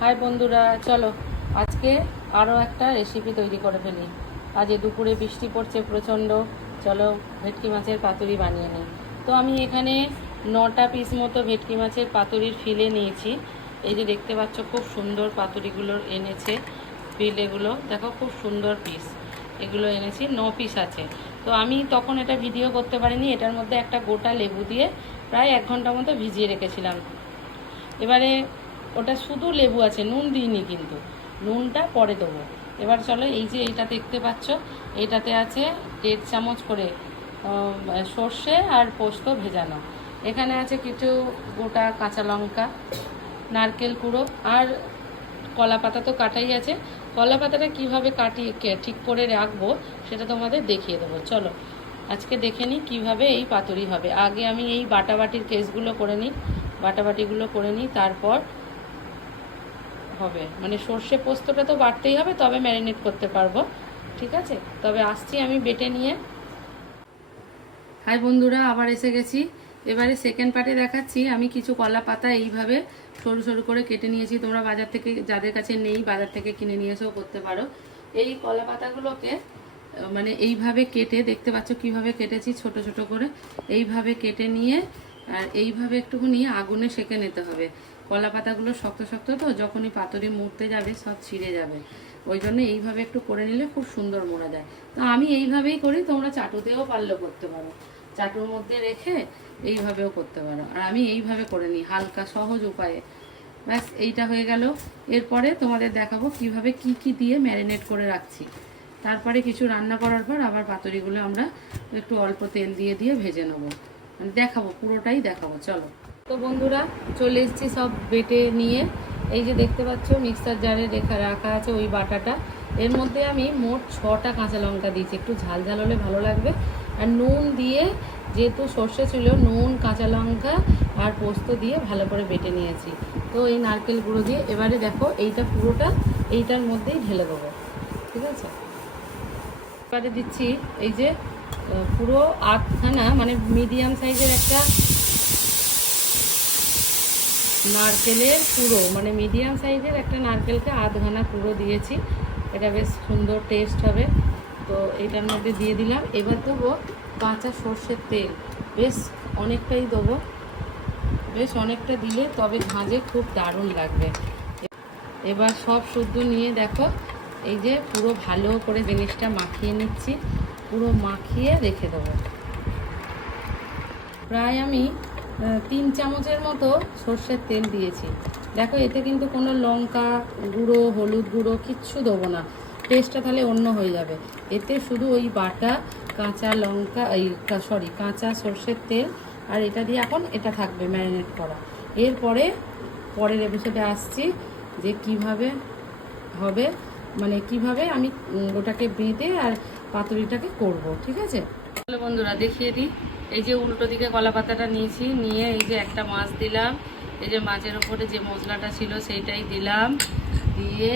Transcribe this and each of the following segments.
High বন্ধুরা, চলো আজকে আরও একটা রেসিপি তৈরি করে ফেলি। আজ দুপুরে বৃষ্টি পড়ছে প্রচণ্ড। চলো ভেটকি মাছের পাতুরি বানিয়ে নিই। তো আমি এখানে 9টা পিস মতো ভেটকি মাছের পাতুরির ফিলে নিয়েছি। এই যে দেখতে পাচ্ছ খুব সুন্দর পাতুরিগুলো এনেছে। ফিলেগুলো দেখো খুব সুন্দর পিস, এগুলো এনেছি 9 পিস আছে। তো আমি তখন এটা ভিডিও করতে পারিনি, এটার মধ্যে একটা গোটা লেবু দিয়ে প্রায় 1 ঘন্টা মতো ভিজিয়ে রেখেছিলাম। এবারে ওটা শুধু লেবু আছে, নুন দিইনি, কিন্তু নুনটা পরে দেবো। এবার চলো, এই যে এইটা দেখতে পাচ্ছ, এইটাতে আছে 1.5 চামচ করে সর্ষে আর পোস্ত ভেজানো। এখানে আছে কিছু গোটা কাঁচা লঙ্কা, নারকেল কুড়ো আর কলা পাতা তো কাটাই আছে। কলা পাতাটা কীভাবে ঠিক করে রাখবো সেটা তোমাদের দেখিয়ে দেবো। চলো আজকে দেখে নিই কীভাবে এই পাতুরি হবে। আগে আমি এই বাটাবাটির কেসগুলো করে নিই, বাটাবাটিগুলো করে নিই, তারপর হবে। মানে সর্ষে পোস্তটা তো বাটতেই হবে, তবে ম্যারিনেট করতে পারবো। ঠিক আছে, তবে আসছি আমি বেটে নিয়ে। হাই বন্ধুরা, আবার এসে গেছি। এবারে সেকেন্ড পার্টে দেখাচ্ছি। আমি কিছু কলা পাতা এইভাবে সরু সরু করে কেটে নিয়েছি। তোমরা বাজার থেকে, যাদের কাছে নেই, বাজার থেকে কিনে নিয়ে এসেও করতে পারো। এই কলা পাতাগুলোকে মানে এইভাবে কেটে, দেখতে পাচ্ছ কিভাবে কেটেছি, ছোট ছোট করে এইভাবে কেটে নিয়ে আর এইভাবে একটুখানি আগুনে সেঁকে নিতে হবে। কলা পাতাগুলো শক্ত শক্ত তো, যখনই পাতুরি মুড়তে যাবে সব ছিঁড়ে যাবে। ওই জন্য এইভাবে একটু করে নিলে খুব সুন্দর মোড়া যায়। তো আমি এইভাবেই করি, তোমরা চাটুতেও পারলেও করতে পারো, চাটুর মধ্যে রেখে এইভাবেও করতে পারো। আর আমি এইভাবে করে নিই হালকা সহজ উপায়ে। ব্যাস, এইটা হয়ে গেল। এরপরে তোমাদের দেখাবো কিভাবে কি কি দিয়ে ম্যারিনেট করে রাখছি। তারপরে কিছু রান্না করার পর আবার পাতুরিগুলো আমরা একটু অল্প তেল দিয়ে দিয়ে ভেজে নেবো, মানে দেখাবো, পুরোটাই দেখাবো। চলো। তো বন্ধুরা, চলে এসেছি সব বেটে নিয়ে। এই যে দেখতে পাচ্ছ মিক্সার জারে রাখা আছে ওই বাটাটা। এর মধ্যে আমি মোট 6টা কাঁচা লঙ্কা দিয়েছি, একটু ঝাল ঝাল হলে ভালো লাগবে। আর নুন দিয়ে, যেহেতু সর্ষে ছিল, নুন, কাঁচা লঙ্কা আর পোস্ত দিয়ে ভালো করে বেটে নিয়েছি। তো এই নারকেল গুঁড়ো দিয়ে এবারে দেখো এইটা পুরোটা এইটার মধ্যেই ঢেলে দেবো। ঠিক আছে, এবারে দিচ্ছি এই যে পুরো 8খানা, মানে মিডিয়াম সাইজের একটা নারকেলের কুড়ো, মানে মিডিয়াম সাইজের একটা নারকেলকে 8খানা কুড়ো দিয়েছি। এটা বেশ সুন্দর টেস্ট হবে। তো এটার মধ্যে দিয়ে দিলাম। এবার দেবো কাঁচা সর্ষের তেল, বেশ অনেকটাই দেবো, বেশ অনেকটা দিলে তবে ভাজে খুব দারুণ লাগবে। এবার সব শুদ্ধ নিয়ে দেখো এই যে পুরো ভালো করে জিনিসটা মাখিয়ে নিচ্ছি, পুরো মাখিয়ে রেখে দেবো। প্রায় আমি 3 চামচের মতো সর্ষের তেল দিয়েছি। দেখো এতে কিন্তু কোনো লঙ্কা গুঁড়ো, হলুদ গুঁড়ো কিচ্ছু দেবো না, টেস্টটা তাহলে অন্য হয়ে যাবে। এতে শুধু ওই বাটা কাঁচা লঙ্কা, কাঁচা সর্ষের তেল আর এটা দিয়ে এখন এটা থাকবে ম্যারিনেট করা। এরপরে পরের এপিসোডে আসছি যে কিভাবে হবে, মানে কিভাবে আমি ওটাকে বেঁধে আর পাতুরিটাকে করব। ঠিক আছে, তাহলে বন্ধুরা দেখিয়ে দিই। এই যে উল্টো দিকে কলা পাতাটা নিয়েছি, নিয়ে এই যে একটা মাছ দিলাম, এই যে মাছের ওপরে যে মশলাটা ছিল সেইটাই দিলাম, দিয়ে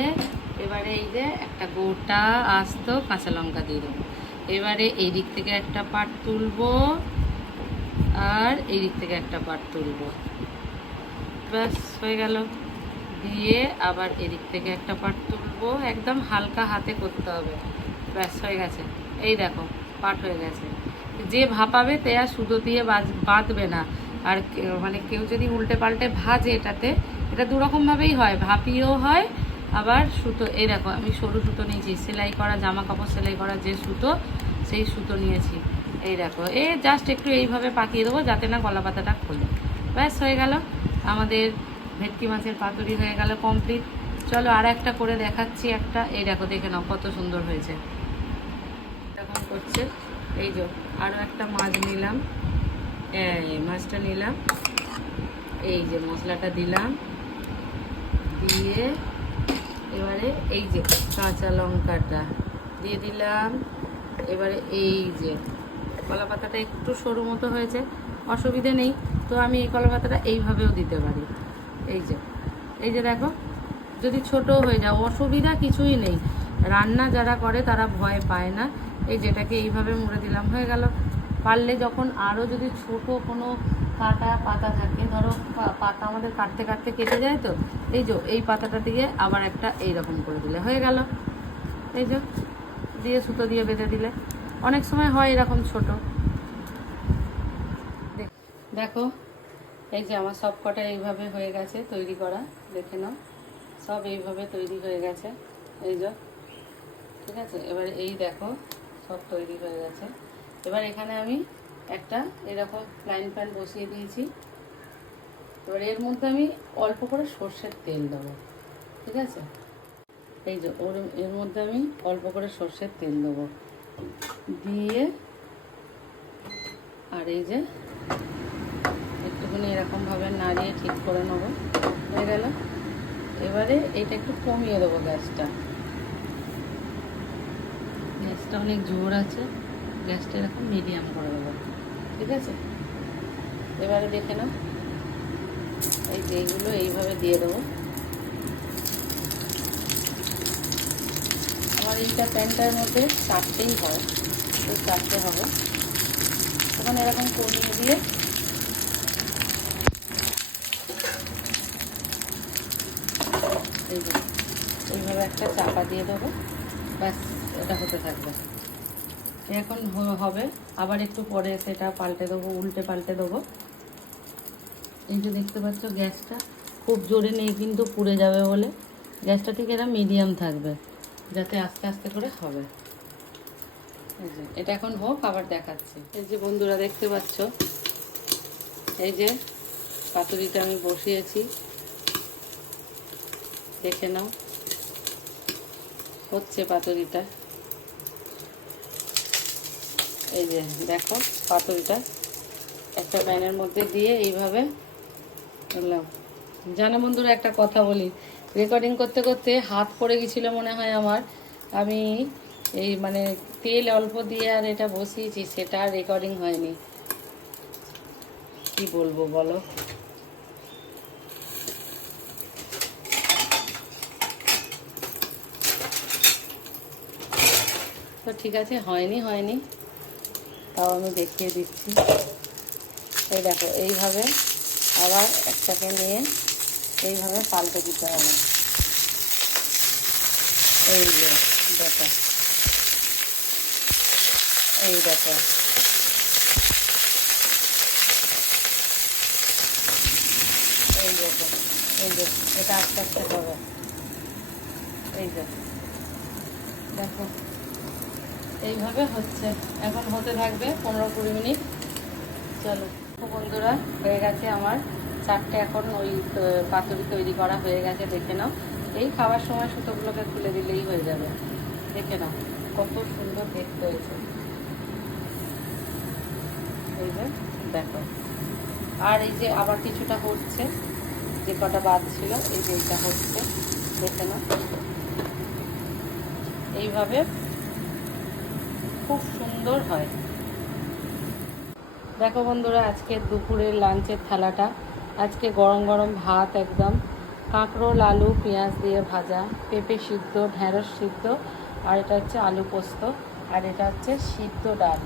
এবারে এই যে একটা গোটা আস্ত কাঁচা লঙ্কা দিয়ে দেবো। এবারে এই দিক থেকে একটা পাট তুলবো আর এই দিক থেকে একটা পাট তুলবো, ব্যাস হয়ে গেল। দিয়ে আবার এদিক থেকে একটা পাট তুলবো, একদম হালকা হাতে করতে হবে, ব্যাস হয়ে গেছে। এই দেখো পাট হয়ে গেছে। যে ভাপাবে তে আর সুতো দিয়ে বাঁধবে না। আর মানে কেউ যদি উল্টে পাল্টে ভাজে এটাতে, এটা দুরকমভাবেই হয়, ভাপিয়েও হয় আবার সুতো। এই দেখো আমি সরু সুতো নিয়েছি, সেলাই করা জামা কাপড় সেলাই করা যে সুতো, সেই সুতো নিয়েছি। এই দেখো জাস্ট একটু এইভাবে পাকিয়ে দেবো যাতে না কলা পাতাটা খোলে, ব্যাস হয়ে গেল। আমাদের ভেটকি মাছের পাতুরি হয়ে গেল কমপ্লিট। চলো আর একটা করে দেখাচ্ছি একটা। এই দেখো, দেখে নাও কত সুন্দর হয়েছে। এরকম করছে। এই যে আরও একটা মাছ নিলাম, এই মাছটা নিলাম, এই যে মশলাটা দিলাম, দিয়ে এবারে এই যে কাঁচা লঙ্কাটা দিয়ে দিলাম। এবারে এই যে কলা পাতাটা একটু সরু মতো হয়েছে, অসুবিধে নেই, তো আমি এই কলা পাতাটা এইভাবেও দিতে পারি। এই যে দেখো, যদি ছোট হয়ে যায় অসুবিধা কিছুই নেই, রান্না যারা করে তারা ভয় পায় না। এই যেটাকে এইভাবে মুড়ে দিলাম, হয়ে গেল। পারলে যখন আরও যদি ছোট কোনো কাটা পাতা থাকে, ধরো পাতা আমাদের কাটতে কাটতে কেটে যায়, তো এই যে এই পাতাটা দিয়ে আবার একটা এইরকম করে দিলে হয়ে গেল। এই যে দিয়ে সুতো দিয়ে বেঁধে দিলে, অনেক সময় হয় এরকম ছোট। দেখো এই যে আমার সব কটা এইভাবে হয়ে গেছে তৈরি করা, দেখে নাও সব এইভাবে তৈরি হয়ে গেছে। এই যে ঠিক আছে, এবার এই দেখো সব তৈরি হয়ে গেছে। এবার এখানে আমি একটা এরকম ফ্রাইং প্যান বসিয়ে দিয়েছি। এবার এর মধ্যে আমি অল্প করে সর্ষের তেল দেবো, ঠিক আছে। এই যে এর মধ্যে আমি অল্প করে সর্ষের তেল দেবো দিয়ে, আর এই যে একটুখানি এরকমভাবে নাড়িয়ে ঠিক করে নেবো, হয়ে গেল। এবারে এটা একটু কমিয়ে দেবো গ্যাসটা, গ্যাসটা অনেক জোর আছে, গ্যাসটা এরকম মিডিয়াম করে দেবো, ঠিক আছে। এবারে দেখে নাও এই যে এইগুলো এইভাবে দিয়ে দেবো। আমার এইটা প্যানটার মধ্যে চারটেই হয়, তো চারটে হবে, তখন এরকম কমিয়ে দিয়ে এই যে এইভাবে একটা চাপা দিয়ে দেবো, ব্যাস এটা হতে থাকবে। এখন হবে, আবার একটু পরে সেটা পাল্টে দেবো, উল্টে পাল্টে দেবো। এই যে দেখতে পাচ্ছ গ্যাসটা খুব জোরে নেই কিন্তু পুড়ে যাবে বলে, গ্যাসটা ঠিক এরা মিডিয়াম থাকবে, যাতে আস্তে আস্তে করে হবে। এই যে এটা এখন হোক, আবার দেখাচ্ছি। এই যে বন্ধুরা দেখতে পাচ্ছ এই যে পাতুরিটা আমি বসিয়েছি, দেখে নাও হচ্ছে পাতুরিটা। এই যে দেখো পাতুরিটা একটা প্যানের মধ্যে দিয়ে এইভাবে বললাম। জানো বন্ধুরা একটা কথা বলি, রেকর্ডিং করতে করতে হাত পড়ে গেছিলো মনে হয় আমার, আমি এই মানে তেল অল্প দিয়ে আর এটা বসিয়েছি, সেটা আর রেকর্ডিং হয়নি। কি বলবো বলো। তো ঠিক আছে, হয়নি, তাও আমি দেখিয়ে দিচ্ছি। এই দেখো এইভাবে আবার একটাকে নিয়ে এইভাবে পাল্টে দিতে হবে। এই যে দেখো, এই দেখো এই দেখো, এই যে এটা আস্তে আস্তে হবে। এই যে দেখো এইভাবে হচ্ছে, এখন হতে থাকবে 15-20 মিনিট। চলো বন্ধুরা, হয়ে গেছে আমার চারটে, এখন ওই পাতুরি তৈরি করা হয়ে গেছে, দেখে নাও। এই খাওয়ার সময় সুতোগুলোকে খুলে দিলেই হয়ে যাবে, দেখে নাও কত সুন্দর দেখতে হয়েছে। এই যে দেখো, আর এই যে আবার কিছুটা হচ্ছে, যে কটা বাদ ছিল এই যে এইটা হচ্ছে, দেখে নাও এইভাবে খুব সুন্দর হয়। দেখো বন্ধুরা, আজকে দুপুরের লাঞ্চের থালাটা, আজকে গরম গরম ভাত একদম, কাঁকরোল আলু পেঁয়াজ দিয়ে ভাজা, পেঁপে সিদ্ধ, ঢ্যাঁড়স সিদ্ধ, আর এটা হচ্ছে আলু পোস্ত, আর এটা হচ্ছে সিদ্ধ ডাল,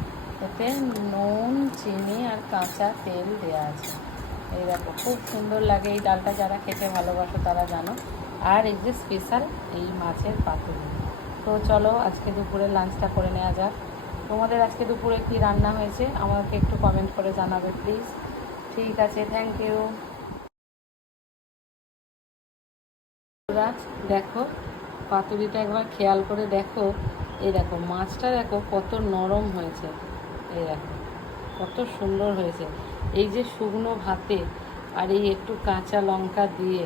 এতে নুন চিনি আর কাঁচা তেল দেওয়া আছে। এই দেখো খুব সুন্দর লাগে, এই ডালটা যারা খেতে ভালোবাসো তারা জানো। আর এই যে স্পেশাল এই মাছের পাতুরি। তো চলো আজকে দুপুরের লাঞ্চটা করে নেওয়া যাক। তোমাদের আজকে দুপুরে কি রান্না হয়েছে আমাকে একটু কমেন্ট করে জানাবে প্লিজ। ঠিক আছে, থ্যাংক ইউ। দেখো পাতুরিটা একবার খেয়াল করে দেখো, এই দেখো মাছটা দেখো কত নরম হয়েছে, এই দেখো কত সুন্দর হয়েছে। এই যে শুকনো ভাতে আর এই একটু কাঁচা লঙ্কা দিয়ে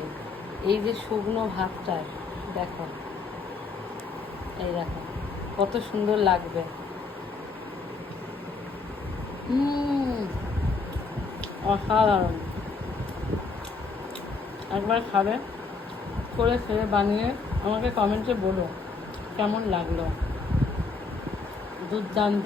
এই যে শুকনো ভাতটা দেখো, এই দেখো কত সুন্দর লাগবে। অসাধারণ, একবার খাবে, করে খেয়ে বানিয়ে আমাকে কমেন্টে বলো কেমন লাগলো। দুর্দান্ত।